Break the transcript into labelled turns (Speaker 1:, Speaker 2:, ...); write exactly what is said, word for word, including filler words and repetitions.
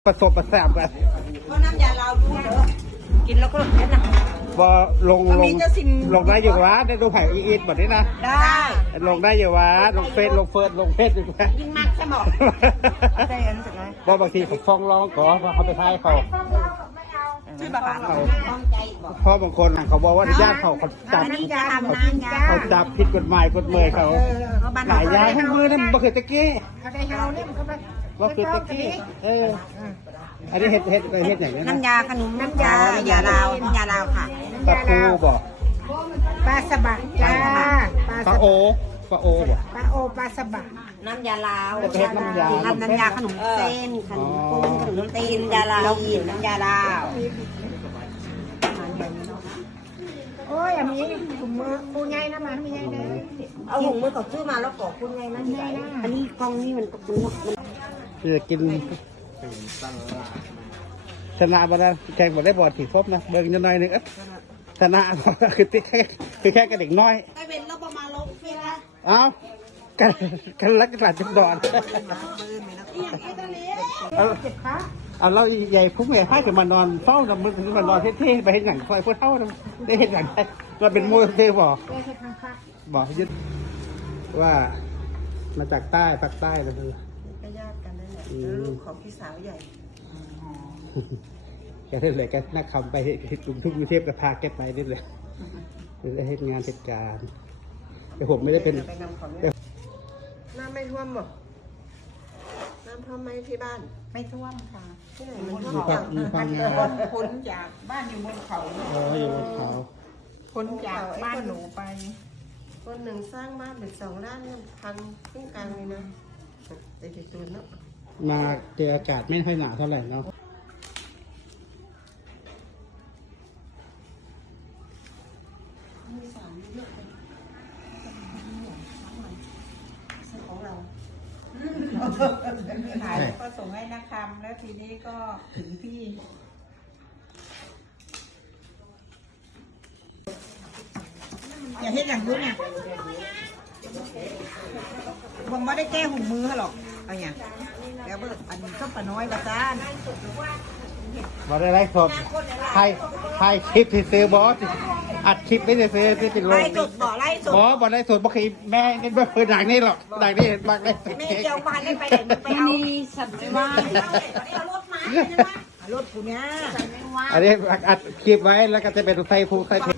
Speaker 1: ผสมผสานกัน
Speaker 2: เพราะน้ำยาเราดูเด้อกินแล้วก็เผ็ดนะ
Speaker 1: พอลงลงลงได้อยู่วะได้ดูไผ่อีทแบบนี้นะ
Speaker 2: ได้
Speaker 1: ลงได้อยู่วะลงเฟซลงเฟิร์สลงเฟซดีกว่า
Speaker 2: ยิ่งมากใช่ไหมได้อันนั้นจากไหน
Speaker 1: เพราะบางทีผมฟ้องร้องก่อนเพราะเขาไปท้ายเขา
Speaker 2: ชื่อบาบาเขาต้องใจบอก
Speaker 1: เพราะบางคนเขาบอกว่าญาติเขาเขาจับ
Speaker 2: น้ำยาทำน้ำยา
Speaker 1: เขาจับผิดกฎหมายกฎเมย์เขา
Speaker 2: เขาบ้าน
Speaker 1: หลายอยางทั้งมือนั่นบ่เคยตะกี้
Speaker 2: เขาได้เฮาเนี่ยมันก็ไป
Speaker 1: บ่เคยตะกี้เอออันนี้เฮ็ดเฮ็ดเฮ็ดอย่างนี้นะ
Speaker 2: น้ำยาขนมน้ำยาน้ำยาลาวน้ำยาลาวค่ะ
Speaker 1: ตะปูบอก
Speaker 3: ปลาสบะจ้าปลา
Speaker 1: ปลาโอปลาโอบอก
Speaker 3: ปลาโอปลาสบะ
Speaker 2: น้ำยาลาว
Speaker 1: ประเภทน้ำยา
Speaker 2: น้ำน้ำยาขนมเส้นขนมปูนขนมตีนยาลาวน้ำยาลาว
Speaker 3: โอ้ยอันนี้ถุงมือปูใหญ่นะมันไม่ใหญ่เด้อ
Speaker 2: เอาถุงมือเขาซื้อมาแล้วขอคุณไงนะที่ไหนอันนี้กล้องนี่มันก็เป็น
Speaker 1: จะกินชนะมาแล้วแข่งบอลได้บอลถีครบนะเบิ่งจะหน่อยหนึ่งเอ๊ะชนะคือแค่คือแค่กระเด็กน้อย
Speaker 2: ไอเป็นเราประมาณลงเวลา
Speaker 1: เอ้ากันกันรักกันหลานจุดดอนเอาเอาเราใหญ่พุ่งใหญ่ให้ถึงมานอนเฝ้านะมึงถึงมานอนเท่ๆไปเห็นหนังคอยพวกเท่าได้เห็นหนังได้เราเป็นมวยเท่บอกบอกยึดว่ามาจากใต้ภาคใต้นะคือ
Speaker 2: ก็ญาติกันนั่นแหละลูกของพี่สาวใหญ่
Speaker 1: แกได้เลยแกนักคำไปกรุงทุ่งกรุงเทพก็พาแกไปนี่เลยได้เห็นงานเหตุการณ์แต่ผมไม่ได้เป็น
Speaker 2: น้ำไม่ท่วมหรอน้ำท่วมไหมที่บ้าน
Speaker 3: ไม่ท่วมค่ะ
Speaker 2: ที่ไหนมัน
Speaker 1: มี
Speaker 2: ท่วม
Speaker 1: พักมีพักงาน
Speaker 3: พ้นจากบ้านอยู่บนเขา
Speaker 1: เอออยู่บนเขา
Speaker 3: พ้นจากบ้านหนูไป
Speaker 2: คนหนึ่งสร้างบ้านเป็นสองด้านเนี่ยพังครึ่งกลางเลยนะแต่ติดตูนเนาะ
Speaker 1: มาเจออากาศไม่ค่อยหนาวเท่าไหร่เนาะ
Speaker 2: มีสารเยอะเลยของเรา
Speaker 3: ขายแล้วก็ส่งให้นักคำแล้วทีนี้ก็ถึงพี่อย่าเฮ็ดอย่างนู้นเนี่ยบังไม่ได้แก้หูมือหรอกเอาอย่างแล้วเบิกอันนี้ก็ปะน้อยละจ้าน
Speaker 1: มาได้ไลฟ์สดไทยไทยคลิปที่ซื้อบอสอัดคลิปไม่ได้ซื้อที่เป็นลง
Speaker 2: ไล่สดบ่อไล่สด
Speaker 1: บอสบอสไลฟ์สดบอสเคยแม่นี่ไม่เคยดังนี่หรอกดังนี่เห็นบ้างได้
Speaker 2: แม่เจียวมาได้ไปไหนไปเอาสัตว์ไม่ว่าเอารถมารถกูเนี่ย
Speaker 1: อันนี้อัดคลิปไว้แล้วก็จะเป็นใส่ผูใส่เพ